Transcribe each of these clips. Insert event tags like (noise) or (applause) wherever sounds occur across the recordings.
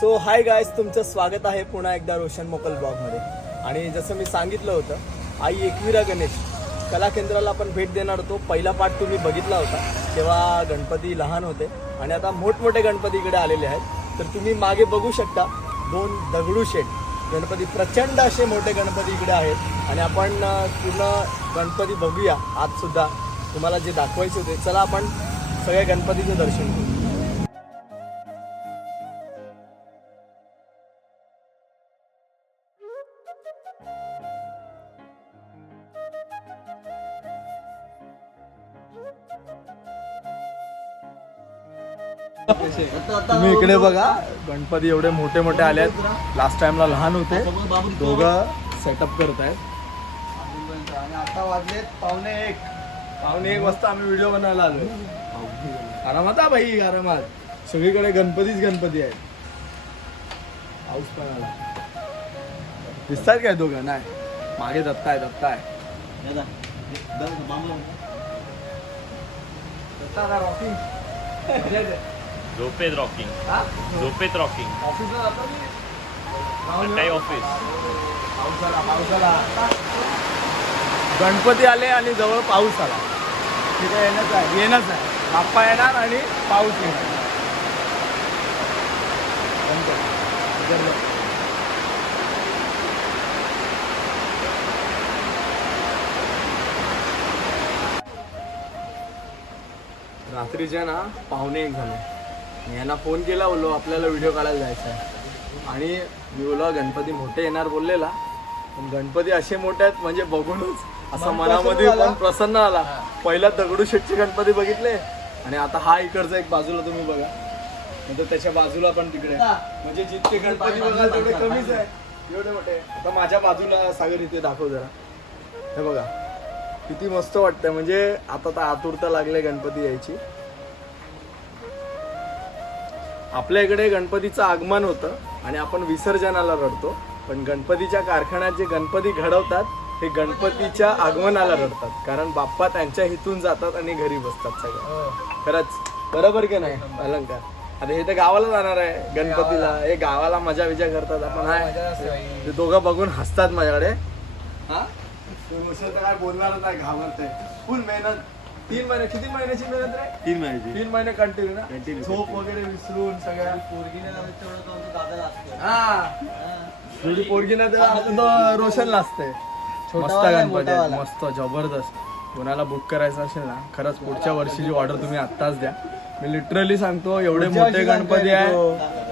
So हाय guys तुमचं स्वागत आहे पुन्हा एकदा रोशन मोकल ब्लॉगमध्ये. आणि जसं मी सांगितलं होतं आई एकविरा गणेश कला केंद्राला आपण भेट देणार होतो. पहिला पाठ तुम्ही बघितला होता तेव्हा गणपती लहान होते. आणि आता मोठमोठे गणपती इकडे आलेले आहेत. तर तुम्ही मागे बघू शकता दोन दगडूशेठ गणपती प्रचंड असे मोठे गणपती इकडे आहेत. आणि आपण पूर्ण गणपती बघूया आजसुद्धा. तुम्हाला जे दाखवायचे होते चला आपण सगळ्या गणपतीचं दर्शन करू तुम्ही इकडे बघा गणपती एवढे मोठे मोठे आले आहेत. लास्ट टाइमला लहान होते. दोघं सेटअप करत आहेत. आणि आता वाजलेत पावणे एक. पावणे एक वाजता आम्ही व्हिडिओ बनायला आलो आरामात हा भाई आरामात. सगळीकडे गणपतीच गणपती आहेत. पाऊस पण आला. दिसतात काय दोघं? नाही. मागे दत्ता आहे दत्ता आहे दत्ता रॉकिंग झोपेत रॉकिंग हा? झोपेत रॉकिंग ऑफिसला जातो मी. काही ऑफिस पावसाला पावसाला. गणपती आले आणि जवळ पाऊस आला. आहे येणंच आहे येणंच आहे. बाप्पा येणार आणि पाऊस येणार. गणपती. रात्रीच्या ना पाहुणे एक झाले. मी यांना फोन केला बोललो आपल्याला व्हिडिओ काढायला जायचा आहे. आणि मी बोललो गणपती मोठे येणार बोललेला. पण गणपती असे मोठे आहेत म्हणजे बघूनच असं मनामध्ये पण प्रसन्न आला. पहिला दगडूशेठचे गणपती बघितले. आणि आता हा इकडचा एक बाजूला तुम्ही बघा. नंतर त्याच्या बाजूला पण तिकडे. म्हणजे जितके गणपती बघाल तेवढे कमीच आहे. एवढे मोठे. आता माझ्या बाजूला सागर इथे दाखव जरा. हे बघा. किती मस्त वाटतंय. म्हणजे आता तर आतुरता लागले गणपती यायची. आपल्या इकडे गणपतीचं आगमन होतं आणि आपण विसर्जनाला रडतो. पण गणपतीच्या कारखान्यात जे गणपती घडवतात हे गणपतीच्या आगमनाला रडतात. कारण बाप्पा त्यांच्या हितून जातात आणि घरी बसतात सगळं. खरंच. बरोबर की नाही अलंकार? आता हे तर गावाला जाणार आहे गणपतीला. हे गावाला मजा विजा करतात आपण. आहे. ते दोघं बघून हसतात माझ्याकडे. हा? काय बोलणारच नाही घाबरते फुल मेहनत. तीन महिने किती महिन्याची मेहनत रे? तीन महिन्याची तीन महिने कंटिन्यू ना? Continue, झोप वगैरे विसरून सगळ्या. हा. थोडी पोरगी ना तेव्हा अजून तो रोशन असते मस्त गणपती आहे, मस्त जबरदस्त. कोणाला बुक करायचं असेल ना खरंच पुढच्या वर्षीची ऑर्डर तुम्ही आत्ताच द्या. मी लिटरली सांगतो एवढे मोठे गणपती आहे.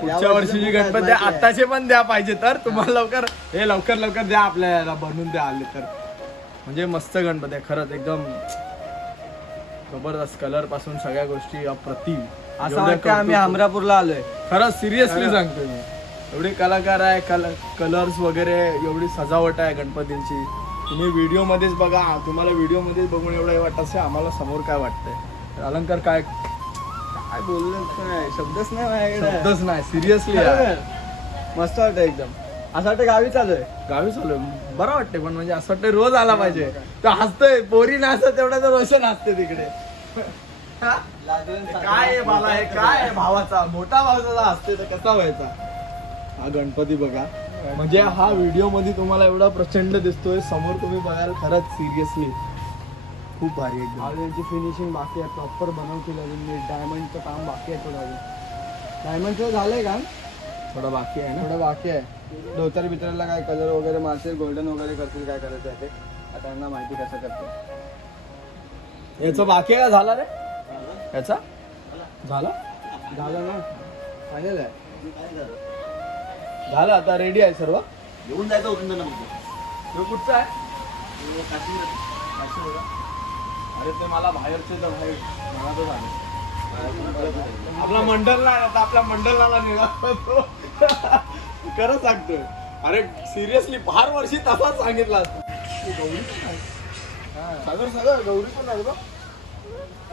पुढच्या वर्षीची गणपती आहे, आत्ताचे पण द्या पाहिजे तर. तुम्हाला लवकर हे लवकर लवकर द्या आपल्याला बनवून द्या आले तर. म्हणजे मस्त गणपती आहे खरंच एकदम जबरदस्त कलरपासून सगळ्या गोष्टी अप्रतिम. असं वाटतं आम्ही हमरापूरला आलोय. खरंच सिरियसली सांगतो मी. एवढे कलाकार आहे कल कलर्स वगैरे एवढी सजावट आहे गणपतींची. तुम्ही व्हिडिओ मध्येच बघा तुम्हाला व्हिडिओ मध्येच बघून एवढं हे वाटत असेल आम्हाला समोर काय वाटतंय? तर अलंकार काय? काय बोललं नाही शब्दच नाही. शब्दच नाही सिरियसली मस्त वाटतं एकदम. असं वाटतं गावी चालूय गावी चालू आहे. बरं वाटते पण म्हणजे असं वाटतं रोज आला पाहिजे. तर हसतोय पोरी नाचत तेवढा तर रोशन हसते तिकडे. हा? काय आहे बाला हे काय आहे भावाचा? मोठा भावाचा हसते तर कसा व्हायचा? हा गणपती बघा. म्हणजे हा व्हिडिओमध्ये तुम्हाला एवढा प्रचंड दिसतोय समोर तुम्ही बघाल खरंच सिरियसली खूप भारी त्यांची फिनिशिंग बाकी आहे प्रॉपर बनवतील अजून डायमंडचं काम बाकी आहे थोडं अजून. डायमंडचं झालंय काम थोडा बाकी आहे ना? थोडं बाकी आहे. धोतर बितरला काय कलर वगैरे मारतील गोल्डन वगैरे करतील काय करायचं आहे ते? आता त्यांना माहिती कसं करतील. याचं बाकी आहे का? झाला रे? याचा? झाला? झालं ना. फायनल आहे. झालं आता रेडी आहे सर्व? येऊन जायचं होतं ना तो कुठचा आहे? काशीवरून. अरे ते मला बाहेरचे तर बाहेर. मला तो झालं आपला मंडल नाही आता आपल्या मंडलाला निघाला तो. खरं सांगतोय. अरे सिरियसली फार वर्षी तसाच सांगितला. गौरी पण. सागर सागर गौरी पण आहे बघ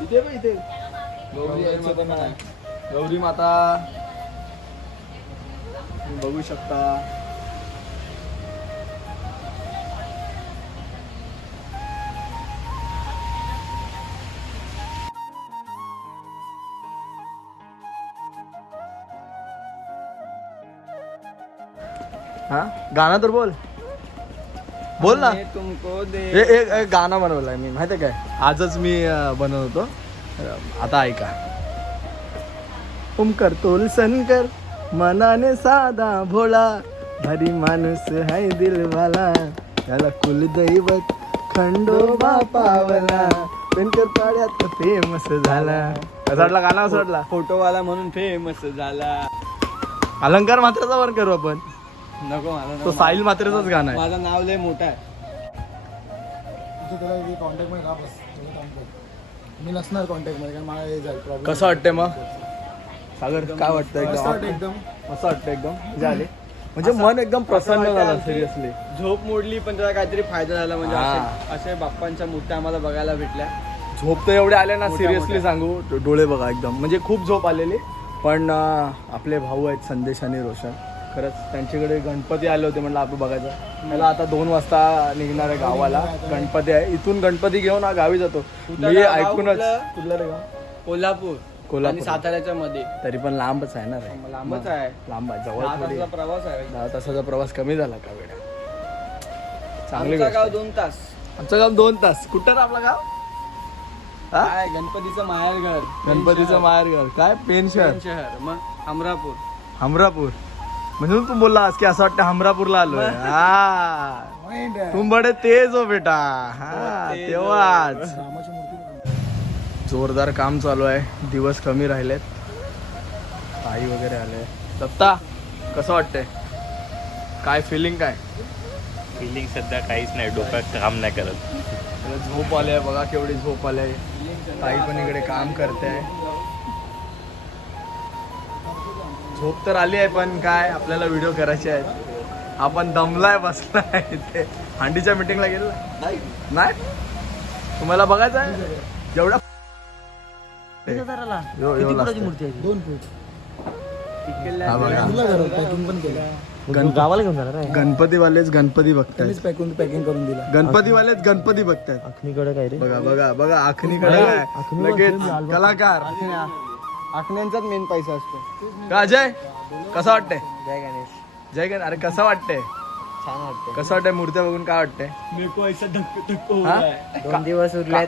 इथे बघ इथे. गौरी पण आहे. गौरी माता. बघू शकता. हा? गाणं तर बोल. बोल ना. तुमको दे एक गाणं बनवलंय मी. माहितीये काय? आजच मी बनवत. आता ऐका. ओमकर तोल सनकर मनाने साधा भोळा भारी माणूस हाय दिलवाला त्याला कुलदैवत खंडोबा पावला. पेनकर पाड्यात फेमस झाला. वाटला गाणं? वाटला? फोटोवाला म्हणून फेमस झाला. अलंकार मात्राचा वर करू आपण. नको मला तो. साहिल मात्रेचाच गाणं आहे. माझं नाव लय मोठं आहे. मी नसणार कॉन्टॅक्टमध्ये कारण मला हे जाईल प्रॉब्लेम कसं वाटतंय मग? सागर काय वाटतं एकदम? एकदम. असं वाटतं एकदम? झाले. म्हणजे मन एकदम प्रसन्न झालं सिरियसली झोप मोडली पण त्याला काहीतरी फायदा झाला. म्हणजे. असे असे बाप्पांच्या मूर्त्या आम्हाला बघायला भेटल्या. झोप तर एवढे आले ना मोठ्या- सिरियसली सांगू. डो- डोळे बघा एकदम. म्हणजे खूप झोप आलेली. पण अं, आपले भाऊ आहेत संदेश आणि रोशन. खरंच त्यांच्याकडे गणपती आले होते म्हटलं आपण बघायचं. मला आता दोन वाजता निघणार आहे गावाला. गणपती आहे. इथून गणपती घेऊन हा गावी जातो. मी ऐकूनच कुठलं? रे गाव? कोल्हापूर. कोल्हापूर. आणि साताऱ्याच्या मध्ये. तरी पण लांबच आहे ना रे. लांबच आहे. लांब आहे. जवळ थोडी आहे. प्रवास आहे. दहा तासाचा प्रवास कमी झाला का वेळा चांगली आमचं गोष्ट गाव आहे. दोन तास. आमचं गाव दोन तास. कुठं रे आपलं गाव? हा? काय गणपतीचं माहेरघर. गणपतीचं माहेरघर. काय? पेन शहर. शहर. मग अमरापूर. हमरापूर म्हणून तू बोललास की असं वाटतं हमरापूरला आलोय. हा. तुम बडे तेज हो बेटा. हा हो. तेव्हाच. रामाची मूर्ती जोरदार काम चालू आहे. दिवस कमी राहिलेत. आई वगैरे आले. दत्ता कसं वाटतंय? काय फिलिंग काय? फिलिंग सध्या काहीच नाही. डोक्यात काम नाही करत. झोप आली बघा केवढी झोप आली आहे. ताई पण इकडे काम करते झोप तर आली आहे पण काय आपल्याला व्हिडिओ करायचे आहेत. आपण दमलाय बसलाय इथे. हांडीच्या मिटिंगला गेलो नाही. तुम्हाला बघायचं आहे? जेवढा हा गावाला घेऊन गणपतीवालेच गणपती पॅकिंग पॅकिंग करून दिला. गणपतीवालेच गणपती बघतायत. अखनीकडे काय रे? बघा बघा बघा आखणीकडे काय? लगेच कलाकार. आखण्यांचाच मेन पैसा असतो. का अजय? कसं वाटतंय? जय गणेश. जय गण अरे कसं वाटतंय? छान वाटतं कसं वाटतंय मूर्त्या बघून? काय वाटतंय? हा? दोन दिवस उरलेत.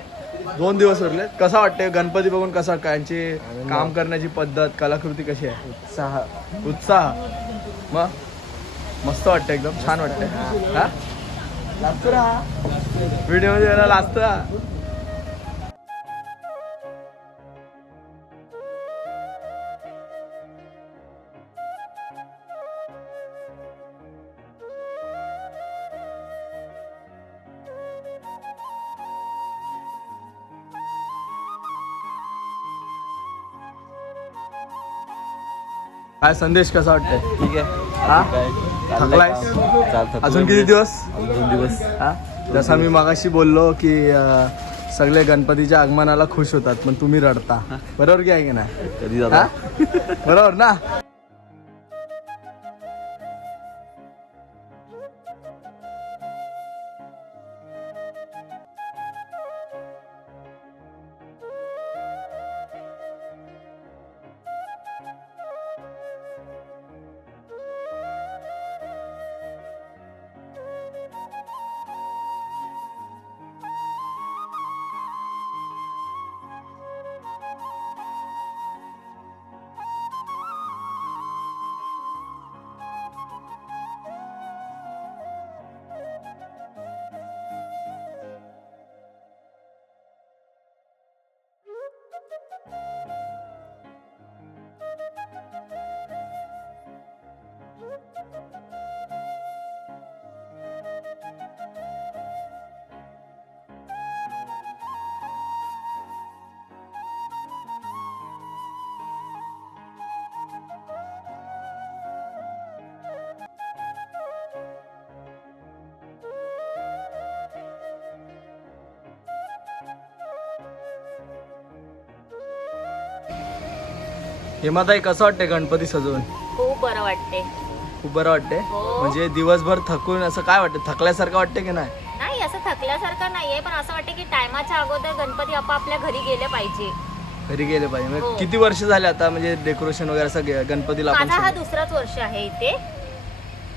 दोन दिवस उरलेत? कसं वाटतंय? गणपती बघून कसं यांची काम करण्याची पद्धत कलाकृती कशी आहे? उत्साह. उत्साह. मग मस्त वाटतं एकदम. छान वाटतंय. हा? राहा व्हिडिओमध्ये यायला लाजतो हा. काय संदेश कसा वाटतंय? ठीक आहे. हा? थकलायस अजून किती दिवस? दोन दिवस. हा? जसा मी मागाशी बोललो की अं, सगळे गणपतीच्या आगमनाला खुश होतात पण तुम्ही रडता. बरोबर की आहे की नाही? कधी हा? बरोबर ना? हेमाताई कसं वाटतंय गणपती सजवून? खूप बरं वाटते खूप बरं वाटतंय? हो. म्हणजे दिवसभर थकून असं काय वाटतं थकल्यासारखं वाटतं की नाही? नाही असं थकल्यासारखं नाहीये पण असं वाटतं की टायमाच्या अगोदर गणपती आपापल्या घरी गेले पाहिजे. घरी गेले पाहिजे. म्हणजे हो. किती वर्ष झाले आता म्हणजे डेकोरेशन वगैरे असं गे- गणपतीला आपण माझा हा सजवतो? दुसराच वर्ष आहे इथे.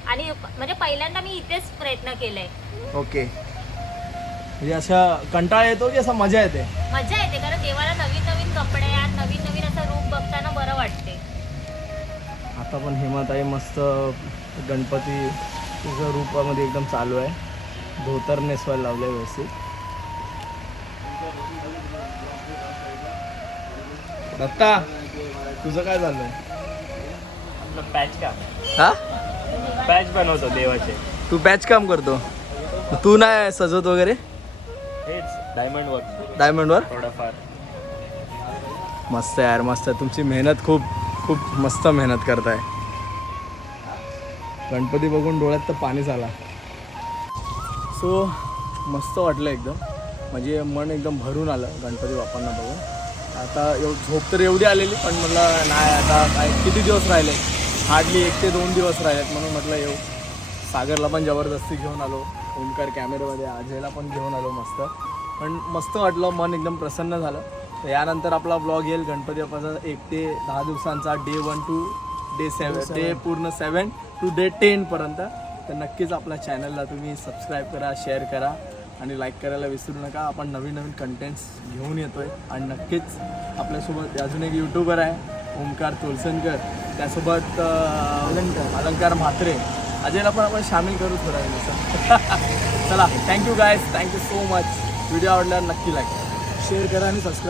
आणि म्हणजे पहिल्यांदा मी इथेच प्रयत्न केलाय. ओके. म्हणजे अशा कंटाळा येतो की असा मजा येते? मजा येते कारण देवाला नवीन नवीन कपडे आणि नवीन नवीन असं रूप बघताना बरं आता पण हेमाताई मस्त गणपती तुझं रूपामध्ये एकदम चालू आहे. धोतर नेसवायला लावलं आहे व्यवस्थित. दत्ता तुझं काय चाललंय आपलं पॅच काम. हा? पॅच बनवतो देवाचे. तू पॅच काम करतो? तू नाही सजवत वगैरे? हेच डायमंड वर्क डायमंडवर थोडंफार. मस्त आहे यार मस्त. आहे तुमची मेहनत खूप खूप मस्त मेहनत करताय. गणपती बघून डोळ्यात तर पाणीच आला. सो मस्त वाटलं एकदम. म्हणजे मन एकदम भरून आलं गणपती बाप्पांना बघून. आता एव झोप तर एवढी आलेली पण म्हटलं नाही आता काय किती दिवस राहिले? हार्डली एक ते दोन दिवस राहिलेत म्हणून म्हटलं येऊ. सागरला पण जबरदस्ती घेऊन आलो. ओंकार कॅमेरामध्ये आजयला पण घेऊन आलो मस्त. पण मस्त वाटलं मन एकदम प्रसन्न झालं. तर यानंतर आपला ब्लॉग येईल गणपती बाप्पाचा एक ते दहा दिवसांचा day one to day seven day पूर्ण सेवन टू डे टेनपर्यंत तर नक्कीच आपल्या चॅनलला तुम्ही सबस्क्राईब करा शेअर करा आणि लाईक करायला विसरू नका. आपण नवीन नवीन कंटेंट्स घेऊन येतोय आणि नक्कीच आपल्यासोबत अजून एक यूट्यूबर आहे ओमकार तोलसनकर. त्यासोबत अलंकार. अलंकार म्हात्रे. अजयला पण आपण सामील करू थोड्या वेळाचं (laughs) चला thank you guys thank you so much video आवडल्यावर नक्की लाईक शेअर करा आणि सबस्क्राईब